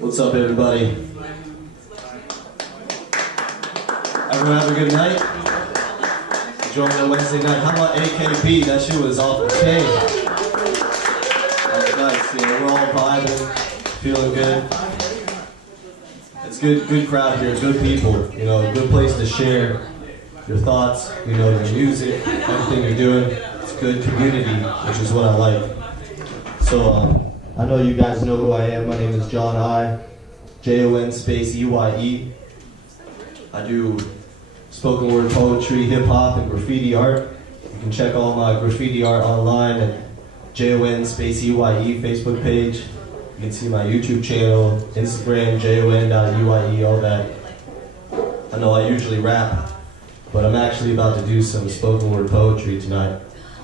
What's up, everybody? Everyone have a good night? Enjoying that Wednesday night. How about AKB? That shit was off the chain. That was nice. You know, we're all vibing, feeling good. It's good crowd here, good people. You know, good place to share your thoughts, you know, your music, everything you're doing. It's good community, which is what I like. So, I know you guys know who I am. My name is JON, JON space EYE. I do spoken word poetry, hip hop, and graffiti art. You can check all my graffiti art online at JON space EYE Facebook page. You can see my YouTube channel, Instagram, JON.UYE, all that. I know I usually rap, but I'm actually about to do some spoken word poetry tonight.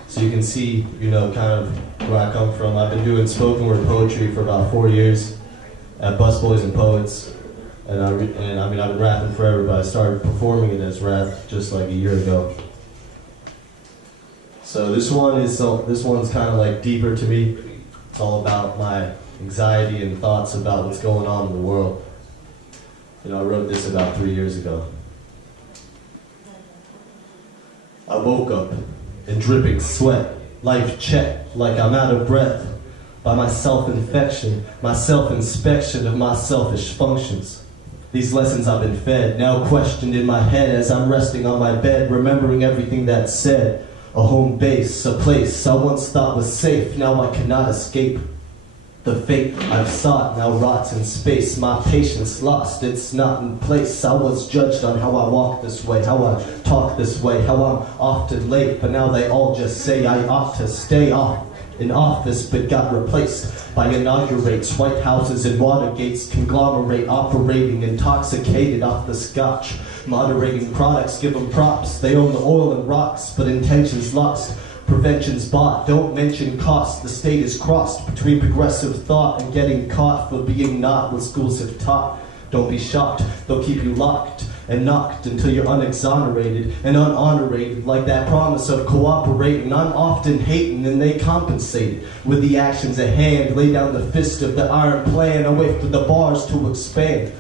So you can see, you know, kind of where I come from. I've been doing spoken word poetry for about 4 years at Busboys and Poets. And I mean, I've been rapping forever, but I started performing it as rap just like a year ago. So this one's kind of like deeper to me. It's all about my anxiety and thoughts about what's going on in the world. You know, I wrote this about 3 years ago. I woke up in dripping sweat, life checked like I'm out of breath by my self-infection, my self-inspection of my selfish functions. These lessons I've been fed, now questioned in my head as I'm resting on my bed, remembering everything that's said. A home base, a place I once thought was safe, now I cannot escape. The fate I've sought now rots in space, my patience lost, it's not in place. I was judged on how I walk this way, how I talk this way, how I'm often late, but now they all just say I ought to stay off in office, but got replaced by inaugurates, White Houses and Watergates, conglomerate operating intoxicated off the scotch, moderating products, give them props, they own the oil and rocks, but intentions lost. Prevention's bought, don't mention cost. The state is crossed between progressive thought and getting caught for being not what schools have taught. Don't be shocked, they'll keep you locked and knocked until you're unexonerated and unhonorated, like that promise of cooperating. I'm often hating and they compensated with the actions at hand. Lay down the fist of the iron plan, I wait for the bars to expand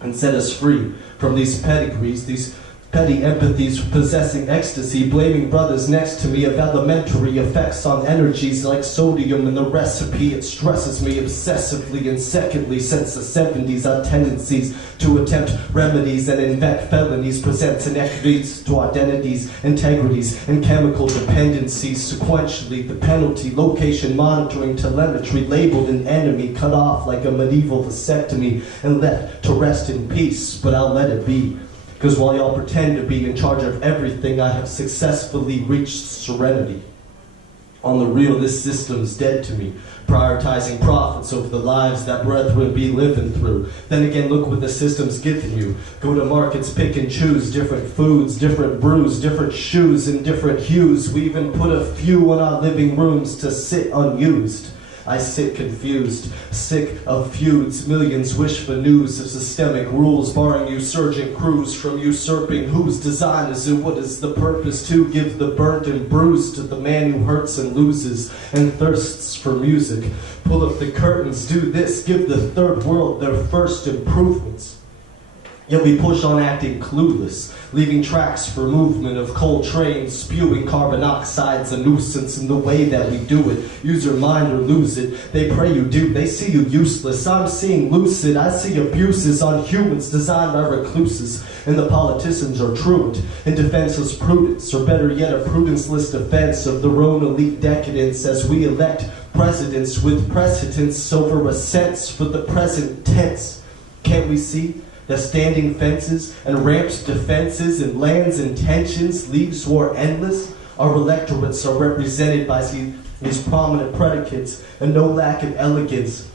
and set us free from these pedigrees, these petty empathies, possessing ecstasy, blaming brothers next to me of elementary effects on energies like sodium in the recipe. It stresses me obsessively, and secondly, since the 70s, our tendencies to attempt remedies and invent felonies presents inequities to identities, integrities, and chemical dependencies. Sequentially, the penalty, location monitoring, telemetry, labeled an enemy, cut off like a medieval vasectomy, and left to rest in peace, but I'll let it be. Because while y'all pretend to be in charge of everything, I have successfully reached serenity. On the real, this system's dead to me, prioritizing profits over the lives that brethren be living through. Then again, look what the system's giving you. Go to markets, pick and choose different foods, different brews, different shoes, and different hues. We even put a few in our living rooms to sit unused. I sit confused, sick of feuds. Millions wish for news of systemic rules, barring insurgent crews from usurping whose design is and what is the purpose to give the burnt and bruised to the man who hurts and loses and thirsts for music. Pull up the curtains, do this, give the third world their first improvements. Yet we push on acting clueless, leaving tracks for movement of coal trains, spewing carbon oxide's a nuisance in the way that we do it. Use your mind or lose it. They pray you do, they see you useless. I'm seeing lucid, I see abuses on humans designed by recluses. And the politicians are truant in defenseless prudence, or better yet a prudenceless defense of their own elite decadence as we elect presidents with precedence over a sense for the present tense. Can't we see that standing fences and ramped defenses and lands and tensions, leaves war endless? Our electorates are represented by these prominent predicates and no lack of elegance.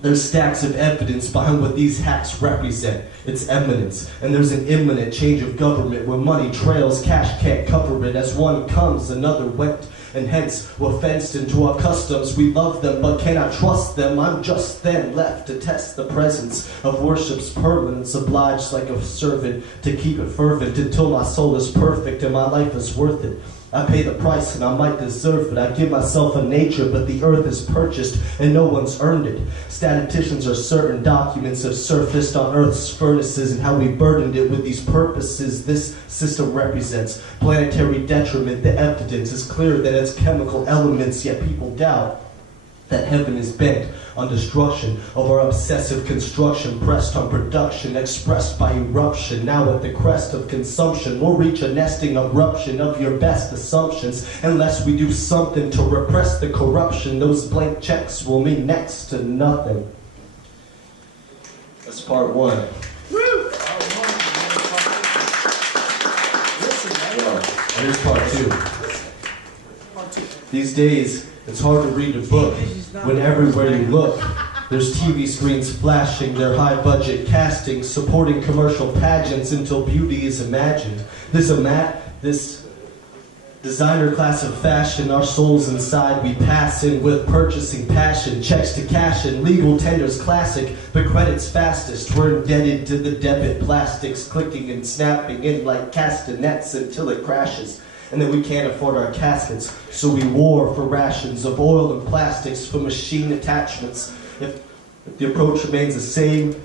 There's stacks of evidence behind what these hacks represent. It's eminence, and there's an imminent change of government where money trails, cash can't cover it. As one comes, another went, and hence we're fenced into our customs. We love them, but cannot trust them. I'm just then left to test the presence of worship's permanence, obliged like a servant to keep it fervent until my soul is perfect and my life is worth it. I pay the price and I might deserve it. I give myself a nature, but the earth is purchased and no one's earned it. Statisticians are certain documents have surfaced on earth's furnaces and how we burdened it with these purposes. This system represents planetary detriment. The evidence is clear that it's chemical elements, yet people doubt that heaven is bent on destruction of our obsessive construction, pressed on production, expressed by eruption. Now at the crest of consumption, we'll reach a nesting eruption of your best assumptions. Unless we do something to repress the corruption, those blank checks will mean next to nothing. That's part one. Woo! And here's part two. These days, it's hard to read a book when everywhere you look, there's TV screens flashing their high-budget casting, supporting commercial pageants until beauty is imagined. This designer class of fashion, our souls inside we pass in with purchasing passion, checks to cash in, legal tenders classic, but credit's fastest. We're indebted to the debit plastics, clicking and snapping in like castanets until it crashes. And then we can't afford our caskets, so we war for rations of oil and plastics for machine attachments. If the approach remains the same,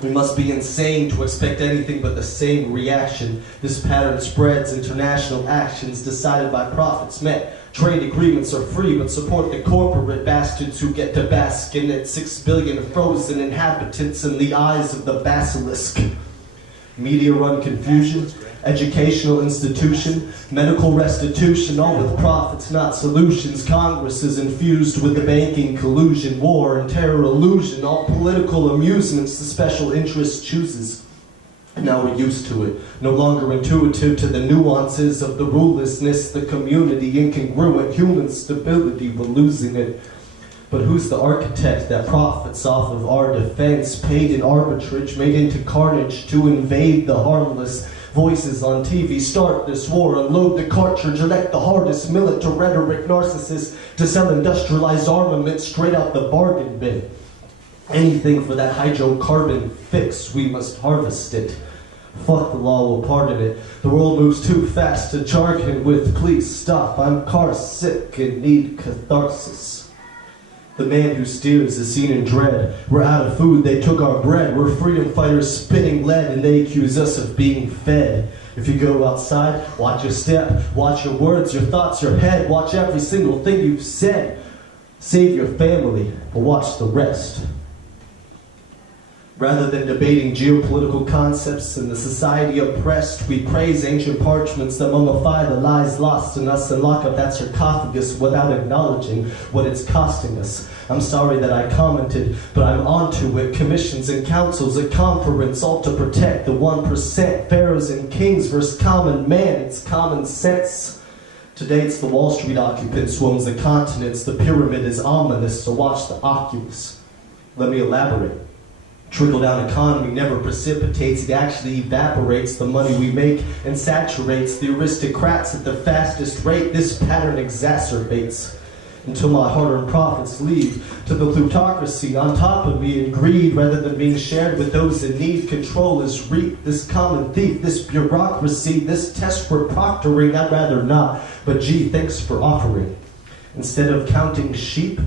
we must be insane to expect anything but the same reaction. This pattern spreads. International actions decided by profits met. Trade agreements are free, but support the corporate bastards who get to bask in it. 6 billion frozen inhabitants in the eyes of the Basilisk. Media-run confusion, educational institution, medical restitution, all with profits, not solutions. Congress is infused with the banking collusion, war and terror illusion, all political amusements the special interest chooses. And now we're used to it, no longer intuitive to the nuances of the rulelessness, the community, incongruent human stability, we're losing it. But who's the architect that profits off of our defense, paid in arbitrage, made into carnage to invade the harmless? Voices on TV start this war, unload the cartridge, elect the hardest militant rhetoric narcissists to sell industrialized armament straight out the bargain bin. Anything for that hydrocarbon fix, we must harvest it. Fuck the law, will pardon it. The world moves too fast to jargon with please stop. I'm car sick and need catharsis. The man who steers is seen in dread. We're out of food, they took our bread. We're freedom fighters spitting lead and they accuse us of being fed. If you go outside, watch your step, watch your words, your thoughts, your head. Watch every single thing you've said. Save your family, but watch the rest. Rather than debating geopolitical concepts and the society oppressed, we praise ancient parchments that mummify the lies lost in us and lock up that sarcophagus without acknowledging what it's costing us. I'm sorry that I commented, but I'm onto it. Commissions and councils, a conference, all to protect the 1%. Pharaohs and kings versus common man, it's common sense. Today it's the Wall Street occupants who owns the continents. The pyramid is ominous, so watch the Oculus. Let me elaborate. Trickle-down economy never precipitates, it actually evaporates the money we make and saturates the aristocrats at the fastest rate. This pattern exacerbates until my hard-earned profits lead to the plutocracy on top of me in greed rather than being shared with those in need. Control is reaped, this common thief, this bureaucracy, this test for proctoring. I'd rather not, but gee, thanks for offering. Instead of counting sheep,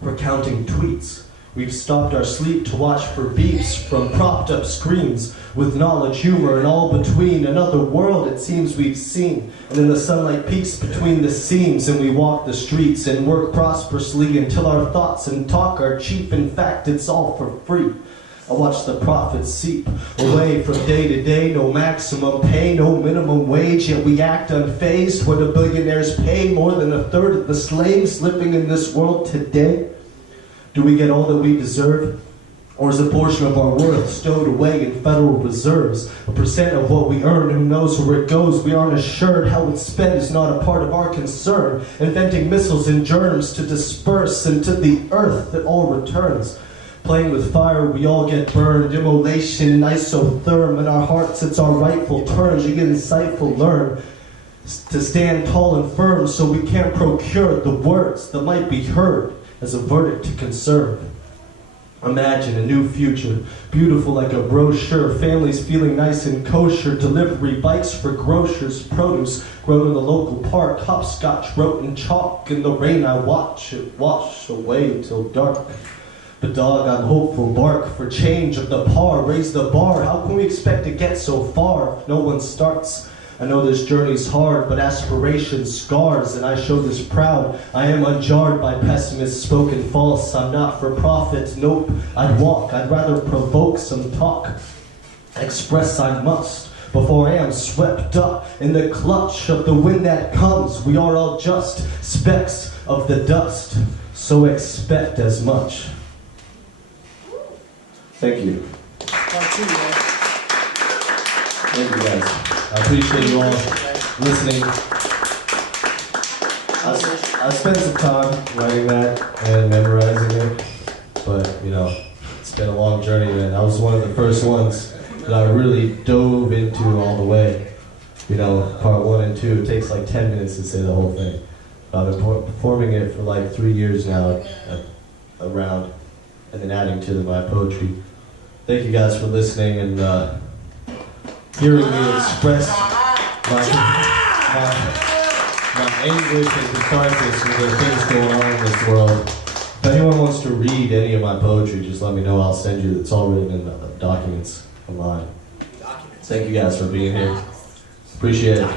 we're counting tweets. We've stopped our sleep to watch for beeps from propped up screens with knowledge, humor, and all between. Another world it seems we've seen. And then the sunlight peeks between the seams and we walk the streets and work prosperously until our thoughts and talk are cheap. In fact, it's all for free. I watch the profits seep away from day to day. No maximum pay, no minimum wage, yet we act unfazed when the billionaires pay more than a third of the slaves living in this world today. Do we get all that we deserve? Or is a portion of our worth stowed away in federal reserves? A percent of what we earn, who knows where it goes? We aren't assured. How it's spent is not a part of our concern. Inventing missiles and germs to disperse into the earth that all returns. Playing with fire, we all get burned. Immolation and isotherm. In our hearts, it's our rightful turn to get insightful, learn to stand tall and firm so we can't procure the words that might be heard as a verdict to conserve. Imagine a new future, beautiful like a brochure, families feeling nice and kosher, delivery bikes for grocers, produce grown in the local park, hopscotch wrote in chalk, in the rain I watch it wash away till dark. But dog, I'm hopeful, bark for change of the par, raise the bar, how can we expect to get so far? No one starts. I know this journey's hard, but aspiration scars, and I show this proud. I am unjarred by pessimists spoken false. I'm not for profit, nope, I'd walk. I'd rather provoke some talk. Express I must, before I am swept up in the clutch of the wind that comes. We are all just specks of the dust, so expect as much. Thank you. Thank you guys. I appreciate you all listening. I spent some time writing that and memorizing it, but you know, it's been a long journey, man. I was one of the first ones that I really dove into all the way. You know, part 1 and 2, it takes like 10 minutes to say the whole thing. I've been performing it for like 3 years now, around, and then adding to my poetry. Thank you guys for listening and hearing me express my anguish and catharsis with the things going on in this world. If anyone wants to read any of my poetry, just let me know. I'll send you. It's all written in documents online. Thank you guys for being here. Appreciate it.